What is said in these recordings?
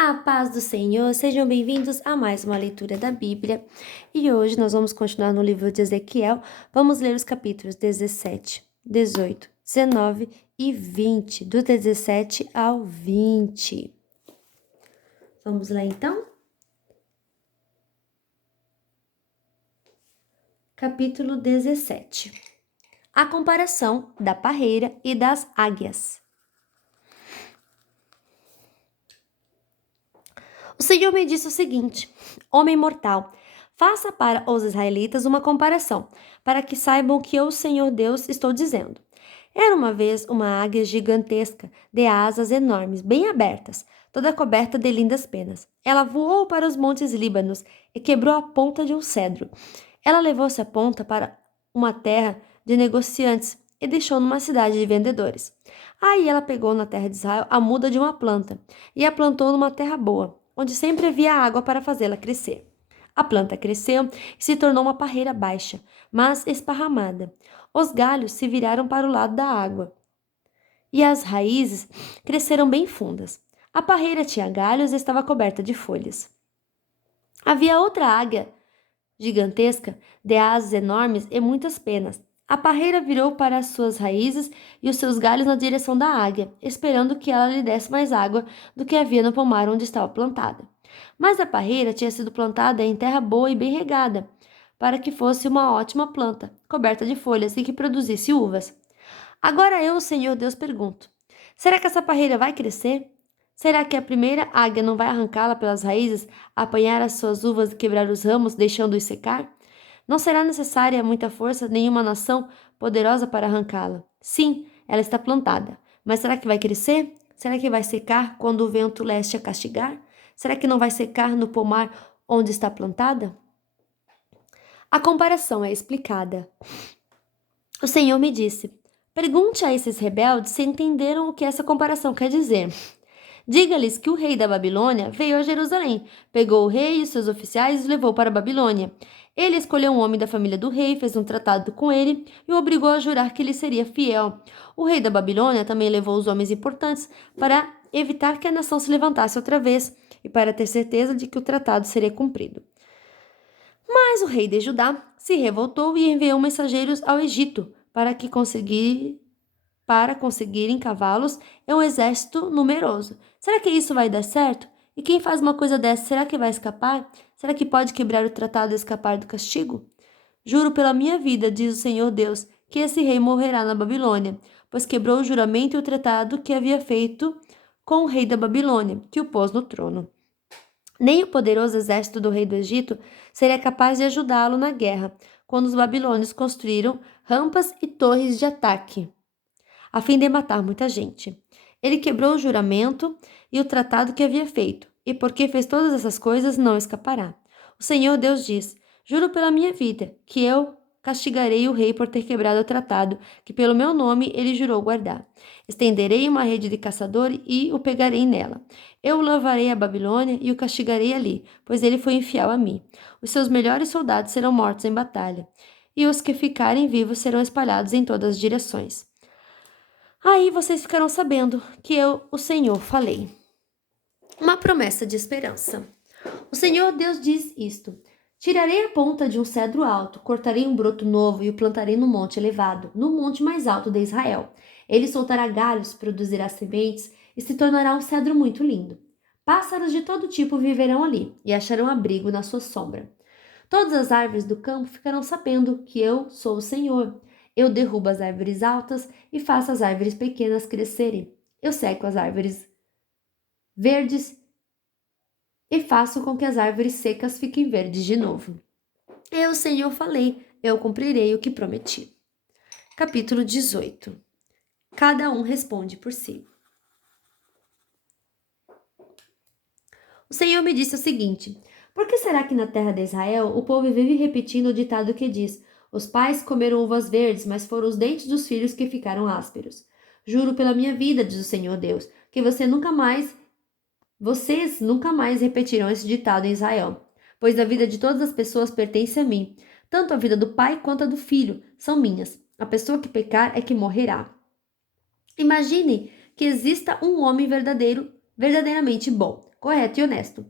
A paz do Senhor, sejam bem-vindos a mais uma leitura da Bíblia. E hoje nós vamos continuar no livro de Ezequiel. Vamos ler os capítulos 17, 18, 19 e 20, do 17 ao 20. Vamos lá então? Capítulo 17. A comparação da parreira e das águias. O Senhor me disse o seguinte: Homem mortal, faça para os israelitas uma comparação, para que saibam que eu, o Senhor Deus, estou dizendo. Era uma vez uma águia gigantesca, de asas enormes, bem abertas, toda coberta de lindas penas. Ela voou para os montes Líbanos e quebrou a ponta de um cedro. Ela levou essa ponta para uma terra de negociantes e deixou numa cidade de vendedores. Aí ela pegou na terra de Israel a muda de uma planta e a plantou numa terra boa, onde sempre havia água para fazê-la crescer. A planta cresceu e se tornou uma parreira baixa, mas esparramada. Os galhos se viraram para o lado da água e as raízes cresceram bem fundas. A parreira tinha galhos e estava coberta de folhas. Havia outra águia gigantesca, de asas enormes e muitas penas. A parreira virou para as suas raízes e os seus galhos na direção da águia, esperando que ela lhe desse mais água do que havia no pomar onde estava plantada. Mas a parreira tinha sido plantada em terra boa e bem regada, para que fosse uma ótima planta, coberta de folhas e que produzisse uvas. Agora eu, Senhor Deus, pergunto: será que essa parreira vai crescer? Será que a primeira águia não vai arrancá-la pelas raízes, apanhar as suas uvas e quebrar os ramos, deixando-os secar? Não será necessária muita força, nenhuma nação poderosa para arrancá-la. Sim, ela está plantada. Mas será que vai crescer? Será que vai secar quando o vento leste a castigar? Será que não vai secar no pomar onde está plantada? A comparação é explicada. O Senhor me disse: pergunte a esses rebeldes se entenderam o que essa comparação quer dizer. Diga-lhes que o rei da Babilônia veio a Jerusalém, pegou o rei e seus oficiais e os levou para a Babilônia. Ele escolheu um homem da família do rei, fez um tratado com ele e o obrigou a jurar que lhe seria fiel. O rei da Babilônia também levou os homens importantes para evitar que a nação se levantasse outra vez e para ter certeza de que o tratado seria cumprido. Mas o rei de Judá se revoltou e enviou mensageiros ao Egito para conseguirem cavalos e um exército numeroso. Será que isso vai dar certo? E quem faz uma coisa dessa, será que vai escapar? Será que pode quebrar o tratado e escapar do castigo? Juro pela minha vida, diz o Senhor Deus, que esse rei morrerá na Babilônia, pois quebrou o juramento e o tratado que havia feito com o rei da Babilônia, que o pôs no trono. Nem o poderoso exército do rei do Egito seria capaz de ajudá-lo na guerra, quando os babilônios construíram rampas e torres de ataque, a fim de matar muita gente. Ele quebrou o juramento e o tratado que havia feito, e porque fez todas essas coisas, não escapará. O Senhor Deus diz: juro pela minha vida, que eu castigarei o rei por ter quebrado o tratado, que pelo meu nome ele jurou guardar. Estenderei uma rede de caçador e o pegarei nela. Eu o levarei à Babilônia e o castigarei ali, pois ele foi infiel a mim. Os seus melhores soldados serão mortos em batalha, e os que ficarem vivos serão espalhados em todas as direções. Aí vocês ficarão sabendo que eu, o Senhor, falei. Uma promessa de esperança. O Senhor Deus diz isto: tirarei a ponta de um cedro alto, cortarei um broto novo e o plantarei no monte elevado, no monte mais alto de Israel. Ele soltará galhos, produzirá sementes e se tornará um cedro muito lindo. Pássaros de todo tipo viverão ali e acharão abrigo na sua sombra. Todas as árvores do campo ficarão sabendo que eu sou o Senhor. Eu derrubo as árvores altas e faço as árvores pequenas crescerem. Eu seco as árvores verdes e faço com que as árvores secas fiquem verdes de novo. Eu, Senhor, falei, eu cumprirei o que prometi. Capítulo 18. Cada um responde por si. O Senhor me disse o seguinte: por que será que na terra de Israel o povo vive repetindo o ditado que diz: os pais comeram uvas verdes, mas foram os dentes dos filhos que ficaram ásperos? Juro pela minha vida, diz o Senhor Deus, que vocês nunca mais repetirão esse ditado em Israel, pois a vida de todas as pessoas pertence a mim. Tanto a vida do pai quanto a do filho são minhas. A pessoa que pecar é que morrerá. Imagine que exista um homem verdadeiramente bom. correto e honesto.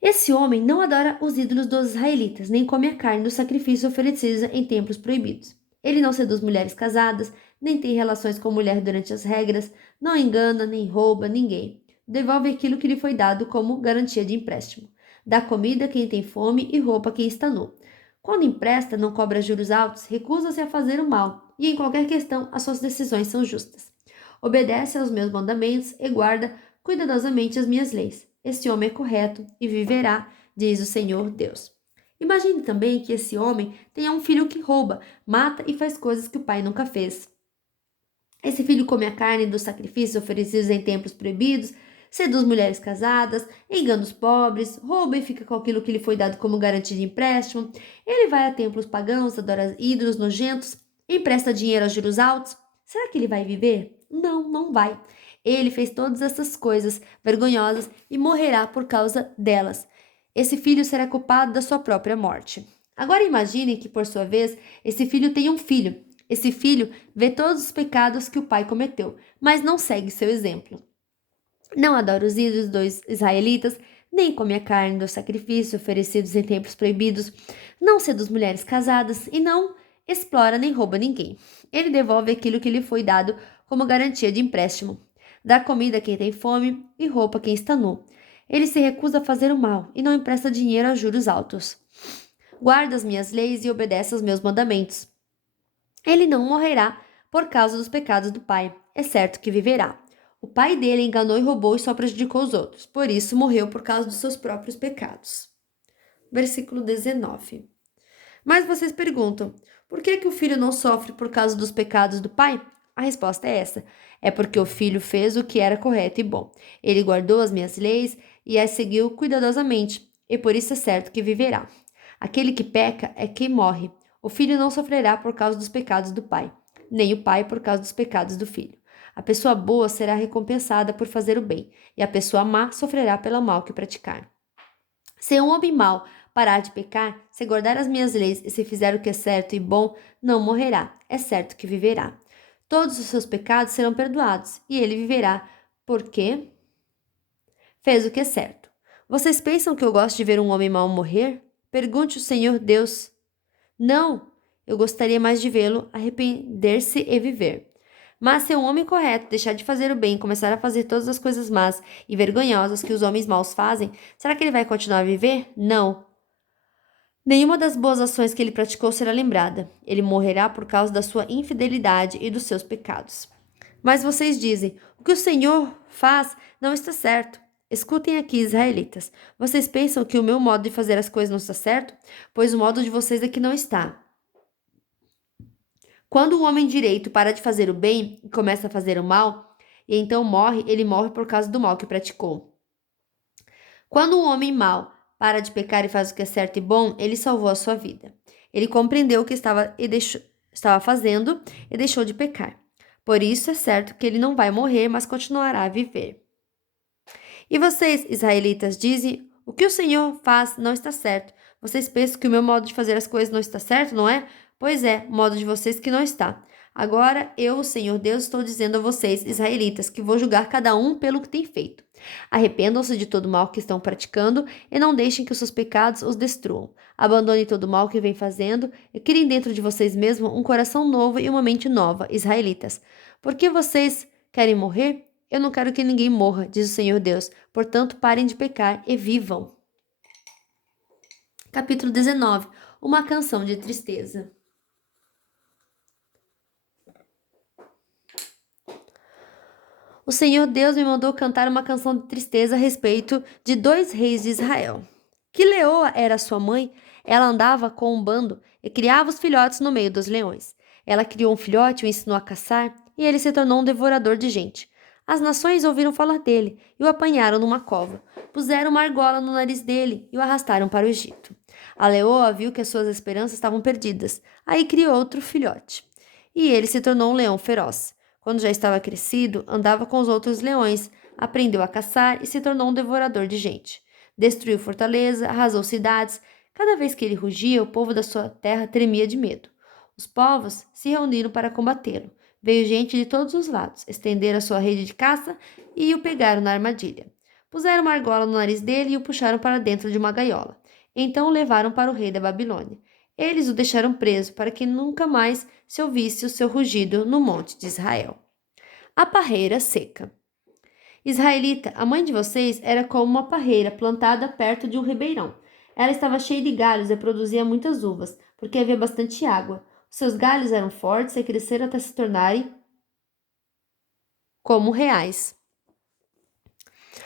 Esse homem não adora os ídolos dos israelitas, nem come a carne dos sacrifícios oferecidos em templos proibidos. Ele não seduz mulheres casadas, nem tem relações com mulher durante as regras, não engana, nem rouba ninguém. Devolve aquilo que lhe foi dado como garantia de empréstimo. Dá comida a quem tem fome e roupa a quem está nu. Quando empresta, não cobra juros altos, recusa-se a fazer o mal, e em qualquer questão as suas decisões são justas. Obedece aos meus mandamentos e guarda cuidadosamente as minhas leis. Esse homem é correto e viverá, diz o Senhor Deus. Imagine também que esse homem tenha um filho que rouba, mata e faz coisas que o pai nunca fez. Esse filho come a carne dos sacrifícios oferecidos em templos proibidos, seduz mulheres casadas, engana os pobres, rouba e fica com aquilo que lhe foi dado como garantia de empréstimo. Ele vai a templos pagãos, adora ídolos nojentos, empresta dinheiro a juros altos. Será que ele vai viver? Não, não vai. Ele fez todas essas coisas vergonhosas e morrerá por causa delas. Esse filho será culpado da sua própria morte. Agora imagine que, por sua vez, esse filho tem um filho. Esse filho vê todos os pecados que o pai cometeu, mas não segue seu exemplo. Não adora os ídolos dos israelitas, nem come a carne dos sacrifícios oferecidos em templos proibidos, não seduz mulheres casadas e não explora nem rouba ninguém. Ele devolve aquilo que lhe foi dado como garantia de empréstimo. Dá comida a quem tem fome e roupa a quem está nu. Ele se recusa a fazer o mal e não empresta dinheiro a juros altos. Guarda as minhas leis e obedece aos meus mandamentos. Ele não morrerá por causa dos pecados do pai, é certo que viverá. O pai dele enganou e roubou e só prejudicou os outros, por isso morreu por causa dos seus próprios pecados. Versículo 19. Mas vocês perguntam, por que o filho não sofre por causa dos pecados do pai? A resposta é essa. É porque o filho fez o que era correto e bom. Ele guardou as minhas leis e as seguiu cuidadosamente, e por isso é certo que viverá. Aquele que peca é quem morre. O filho não sofrerá por causa dos pecados do pai, nem o pai por causa dos pecados do filho. A pessoa boa será recompensada por fazer o bem, e a pessoa má sofrerá pelo mal que praticar. Se um homem mau parar de pecar, se guardar as minhas leis e se fizer o que é certo e bom, não morrerá, é certo que viverá. Todos os seus pecados serão perdoados, e ele viverá, porque fez o que é certo. Vocês pensam que eu gosto de ver um homem mau morrer? Pergunte o Senhor Deus. Não, eu gostaria mais de vê-lo arrepender-se e viver. Mas se um homem correto deixar de fazer o bem e começar a fazer todas as coisas más e vergonhosas que os homens maus fazem, será que ele vai continuar a viver? Não. Nenhuma das boas ações que ele praticou será lembrada. Ele morrerá por causa da sua infidelidade e dos seus pecados. Mas vocês dizem: o que o Senhor faz não está certo. Escutem aqui, israelitas. Vocês pensam que o meu modo de fazer as coisas não está certo? Pois o modo de vocês é que não está. Quando o homem direito para de fazer o bem e começa a fazer o mal, e então morre, ele morre por causa do mal que praticou. Quando o homem mau para de pecar e faz o que é certo e bom, ele salvou a sua vida. Ele compreendeu o que estava fazendo e deixou de pecar. Por isso é certo que ele não vai morrer, mas continuará a viver. E vocês, israelitas, dizem: o que o Senhor faz não está certo. Vocês pensam que o meu modo de fazer as coisas não está certo, não é? Pois é, o modo de vocês que não está. Agora eu, o Senhor Deus, estou dizendo a vocês, israelitas, que vou julgar cada um pelo que tem feito. Arrependam-se de todo o mal que estão praticando e não deixem que os seus pecados os destruam. Abandone todo o mal que vem fazendo e criem dentro de vocês mesmos um coração novo e uma mente nova, israelitas. Por que vocês querem morrer? Eu não quero que ninguém morra, diz o Senhor Deus. Portanto, parem de pecar e vivam. Capítulo 19. Uma canção de tristeza. O Senhor Deus me mandou cantar uma canção de tristeza a respeito de dois reis de Israel. Que Leoa era sua mãe, ela andava com um bando e criava os filhotes no meio dos leões. Ela criou um filhote e o ensinou a caçar, e ele se tornou um devorador de gente. As nações ouviram falar dele e o apanharam numa cova. Puseram uma argola no nariz dele e o arrastaram para o Egito. A leoa viu que as suas esperanças estavam perdidas. Aí criou outro filhote. E ele se tornou um leão feroz. Quando já estava crescido, andava com os outros leões, aprendeu a caçar e se tornou um devorador de gente. Destruiu fortaleza, arrasou cidades. Cada vez que ele rugia, o povo da sua terra tremia de medo. Os povos se reuniram para combatê-lo. Veio gente de todos os lados, estenderam a sua rede de caça e o pegaram na armadilha. Puseram uma argola no nariz dele e o puxaram para dentro de uma gaiola. Então o levaram para o rei da Babilônia. Eles o deixaram preso para que nunca mais se ouvisse o seu rugido no monte de Israel. A parreira seca. Israelita, a mãe de vocês era como uma parreira plantada perto de um ribeirão. Ela estava cheia de galhos e produzia muitas uvas, porque havia bastante água. Os seus galhos eram fortes e cresceram até se tornarem como reais.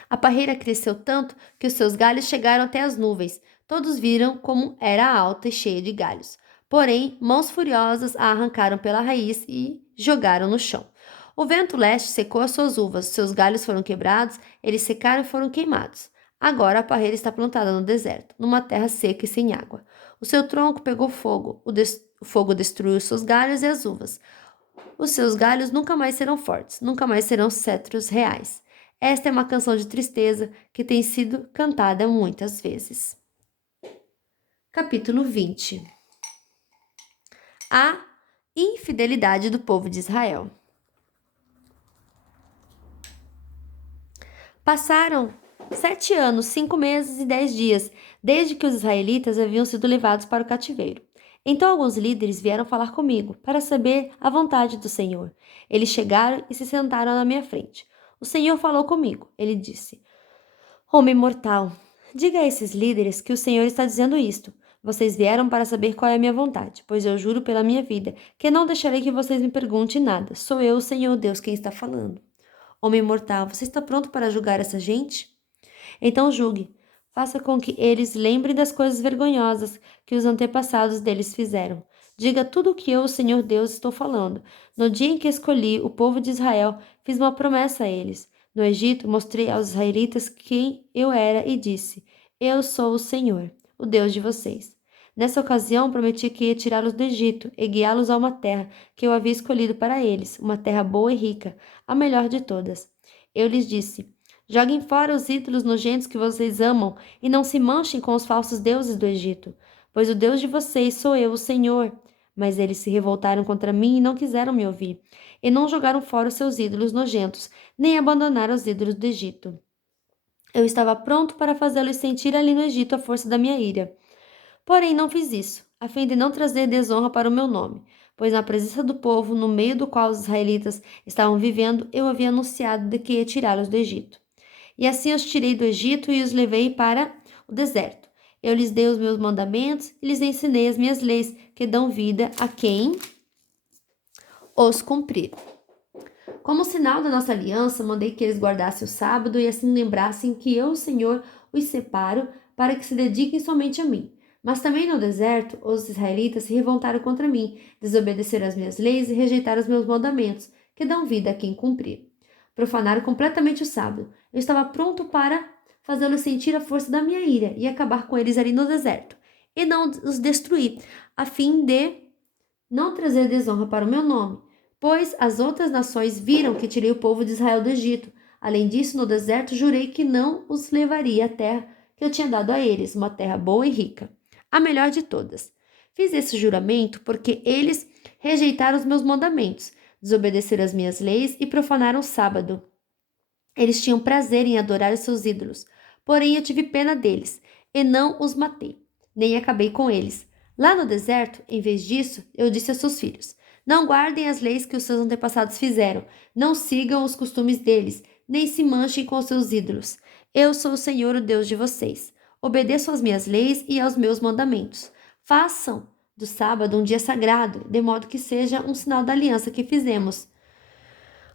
A parreira cresceu tanto que os seus galhos chegaram até as nuvens. Todos viram como era alta e cheia de galhos. Porém, mãos furiosas a arrancaram pela raiz e jogaram no chão. O vento leste secou as suas uvas, seus galhos foram quebrados, eles secaram e foram queimados. Agora a parreira está plantada no deserto, numa terra seca e sem água. O seu tronco pegou fogo, o fogo destruiu seus galhos e as uvas. Os seus galhos nunca mais serão fortes, nunca mais serão cetros reais. Esta é uma canção de tristeza que tem sido cantada muitas vezes. Capítulo 20. A infidelidade do povo de Israel. Passaram 7 anos, 5 meses e 10 dias, desde que os israelitas haviam sido levados para o cativeiro. Então alguns líderes vieram falar comigo, para saber a vontade do Senhor. Eles chegaram e se sentaram na minha frente. O Senhor falou comigo. Ele disse: Homem mortal, diga a esses líderes que o Senhor está dizendo isto. Vocês vieram para saber qual é a minha vontade, pois eu juro pela minha vida que não deixarei que vocês me perguntem nada. Sou eu, o Senhor Deus, quem está falando. Homem mortal, você está pronto para julgar essa gente? Então julgue. Faça com que eles lembrem das coisas vergonhosas que os antepassados deles fizeram. Diga tudo o que eu, o Senhor Deus, estou falando. No dia em que escolhi o povo de Israel, fiz uma promessa a eles. No Egito, mostrei aos israelitas quem eu era e disse: Eu sou o Senhor, o Deus de vocês. Nessa ocasião, prometi que ia tirá-los do Egito e guiá-los a uma terra que eu havia escolhido para eles, uma terra boa e rica, a melhor de todas. Eu lhes disse: Joguem fora os ídolos nojentos que vocês amam e não se manchem com os falsos deuses do Egito, pois o Deus de vocês sou eu, o Senhor. Mas eles se revoltaram contra mim e não quiseram me ouvir, e não jogaram fora os seus ídolos nojentos, nem abandonaram os ídolos do Egito. Eu estava pronto para fazê-los sentir ali no Egito a força da minha ira. Porém, não fiz isso, a fim de não trazer desonra para o meu nome, pois na presença do povo, no meio do qual os israelitas estavam vivendo, eu havia anunciado de que ia tirá-los do Egito. E assim os tirei do Egito e os levei para o deserto. Eu lhes dei os meus mandamentos e lhes ensinei as minhas leis, que dão vida a quem os cumprir. Como sinal da nossa aliança, mandei que eles guardassem o sábado e assim lembrassem que eu, o Senhor, os separo para que se dediquem somente a mim. Mas também no deserto, os israelitas se revoltaram contra mim, desobedeceram às minhas leis e rejeitaram os meus mandamentos, que dão vida a quem cumprir. Profanaram completamente o sábado. Eu estava pronto para fazê-los sentir a força da minha ira e acabar com eles ali no deserto, e não os destruir, a fim de não trazer desonra para o meu nome, pois as outras nações viram que tirei o povo de Israel do Egito. Além disso, no deserto jurei que não os levaria à terra que eu tinha dado a eles, uma terra boa e rica, a melhor de todas. Fiz esse juramento porque eles rejeitaram os meus mandamentos, desobedeceram as minhas leis e profanaram o sábado. Eles tinham prazer em adorar os seus ídolos, porém eu tive pena deles e não os matei, nem acabei com eles. Lá no deserto, em vez disso, eu disse aos seus filhos: Não guardem as leis que os seus antepassados fizeram, não sigam os costumes deles, nem se manchem com os seus ídolos. Eu sou o Senhor, o Deus de vocês. Obedeçam às minhas leis e aos meus mandamentos. Façam do sábado um dia sagrado, de modo que seja um sinal da aliança que fizemos.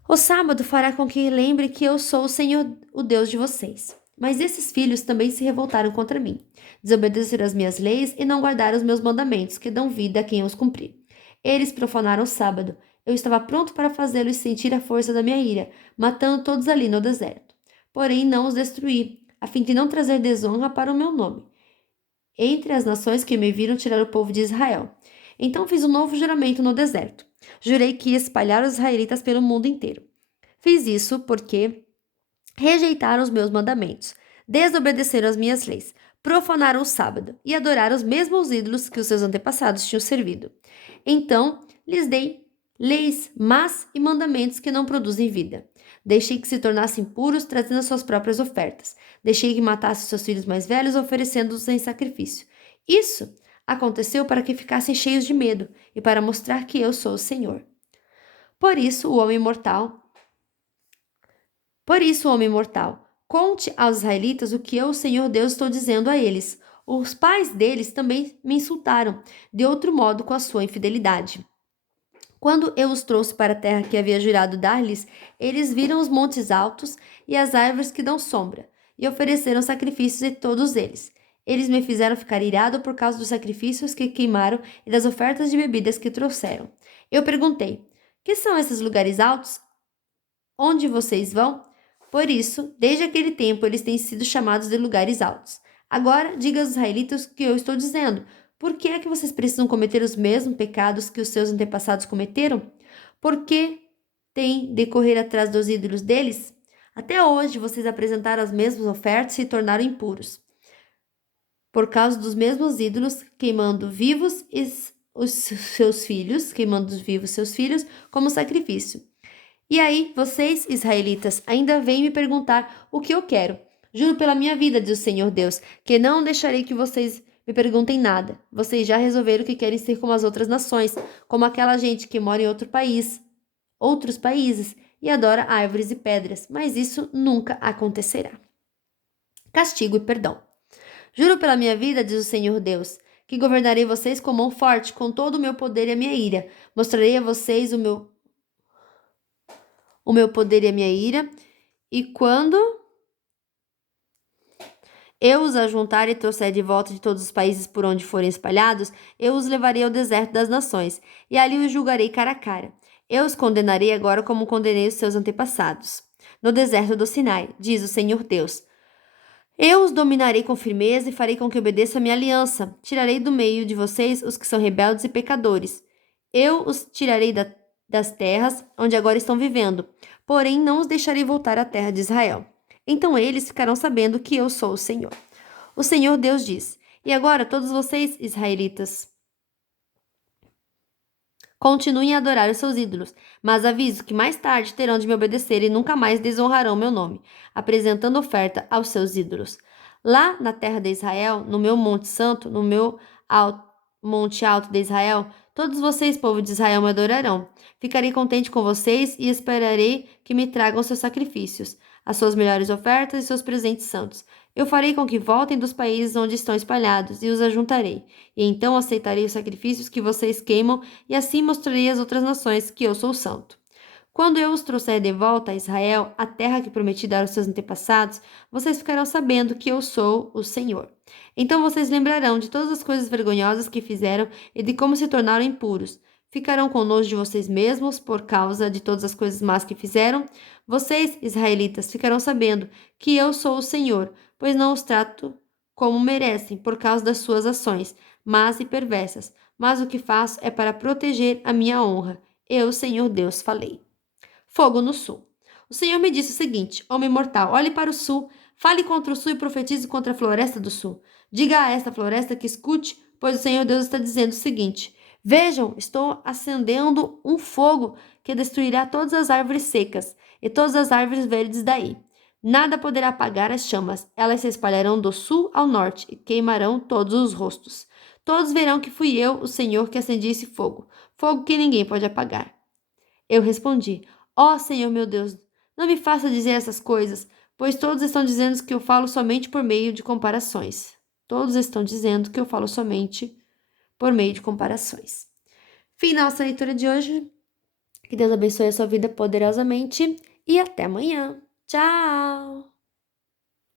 O sábado fará com que lembre que eu sou o Senhor, o Deus de vocês. Mas esses filhos também se revoltaram contra mim, desobedeceram as minhas leis e não guardaram os meus mandamentos, que dão vida a quem os cumprir. Eles profanaram o sábado. Eu estava pronto para fazê-los sentir a força da minha ira, matando todos ali no deserto. Porém, não os destruí, a fim de não trazer desonra para o meu nome, entre as nações que me viram tirar o povo de Israel. Então fiz um novo juramento no deserto. Jurei que ia espalhar os israelitas pelo mundo inteiro. Fiz isso porque rejeitaram os meus mandamentos, desobedeceram as minhas leis, profanaram o sábado e adoraram os mesmos ídolos que os seus antepassados tinham servido. Então lhes dei leis, mas e mandamentos que não produzem vida. Deixei que se tornassem puros, trazendo suas próprias ofertas. Deixei que matassem seus filhos mais velhos, oferecendo-os em sacrifício. Isso aconteceu para que ficassem cheios de medo e para mostrar que eu sou o Senhor. Por isso, o homem mortal, conte aos israelitas o que eu, o Senhor Deus, estou dizendo a eles. Os pais deles também me insultaram, de outro modo com a sua infidelidade. Quando eu os trouxe para a terra que havia jurado dar-lhes, eles viram os montes altos e as árvores que dão sombra, e ofereceram sacrifícios a todos eles. Eles me fizeram ficar irado por causa dos sacrifícios que queimaram e das ofertas de bebidas que trouxeram. Eu perguntei: que são esses lugares altos? Onde vocês vão? Por isso, desde aquele tempo, eles têm sido chamados de lugares altos. Agora, diga aos israelitas o que eu estou dizendo. Por que é que vocês precisam cometer os mesmos pecados que os seus antepassados cometeram? Por que têm de correr atrás dos ídolos deles? Até hoje, vocês apresentaram as mesmas ofertas e se tornaram impuros. Por causa dos mesmos ídolos, queimando vivos seus filhos como sacrifício. E aí, vocês, israelitas, ainda vêm me perguntar o que eu quero. Juro pela minha vida, diz o Senhor Deus, que não deixarei que vocês me perguntem nada. Vocês já resolveram que querem ser como as outras nações, como aquela gente que mora em outros países, e adora árvores e pedras, mas isso nunca acontecerá. Castigo e perdão. Juro pela minha vida, diz o Senhor Deus, que governarei vocês com mão forte, com todo o meu poder e a minha ira. Mostrarei a vocês o meu poder e a minha ira, e quando eu os ajuntar e trouxer de volta de todos os países por onde forem espalhados, eu os levarei ao deserto das nações, e ali os julgarei cara a cara. Eu os condenarei agora como condenei os seus antepassados. No deserto do Sinai, diz o Senhor Deus. Eu os dominarei com firmeza e farei com que obedeçam a minha aliança. Tirarei do meio de vocês os que são rebeldes e pecadores. Eu os tirarei das terras onde agora estão vivendo, porém não os deixarei voltar à terra de Israel. Então eles ficarão sabendo que eu sou o Senhor. O Senhor Deus diz: E agora todos vocês, israelitas, continuem a adorar os seus ídolos, mas aviso que mais tarde terão de me obedecer e nunca mais desonrarão meu nome, apresentando oferta aos seus ídolos. Lá na terra de Israel, no meu monte santo, no meu monte alto de Israel, todos vocês, povo de Israel, me adorarão. Ficarei contente com vocês e esperarei que me tragam seus sacrifícios, as suas melhores ofertas e seus presentes santos. Eu farei com que voltem dos países onde estão espalhados e os ajuntarei. E então aceitarei os sacrifícios que vocês queimam e assim mostrarei às outras nações que eu sou santo. Quando eu os trouxer de volta a Israel, a terra que prometi dar aos seus antepassados, vocês ficarão sabendo que eu sou o Senhor. Então vocês lembrarão de todas as coisas vergonhosas que fizeram e de como se tornaram impuros. Ficarão com nojo de vocês mesmos por causa de todas as coisas más que fizeram. Vocês, israelitas, ficarão sabendo que eu sou o Senhor, pois não os trato como merecem por causa das suas ações, más e perversas. Mas o que faço é para proteger a minha honra. Eu, Senhor Deus, falei. Fogo no sul. O Senhor me disse o seguinte: Homem mortal, olhe para o sul, fale contra o sul e profetize contra a floresta do sul. Diga a esta floresta que escute, pois o Senhor Deus está dizendo o seguinte: Vejam, estou acendendo um fogo que destruirá todas as árvores secas e todas as árvores verdes daí. Nada poderá apagar as chamas, elas se espalharão do sul ao norte e queimarão todos os rostos. Todos verão que fui eu, o Senhor, que acendi esse fogo, fogo que ninguém pode apagar. Eu respondi: Ó Senhor meu Deus, não me faça dizer essas coisas, pois todos estão dizendo que eu falo somente por meio de comparações. Todos estão dizendo que eu falo somente por meio de comparações. Fim da nossa leitura de hoje. Que Deus abençoe a sua vida poderosamente e até amanhã. Tchau!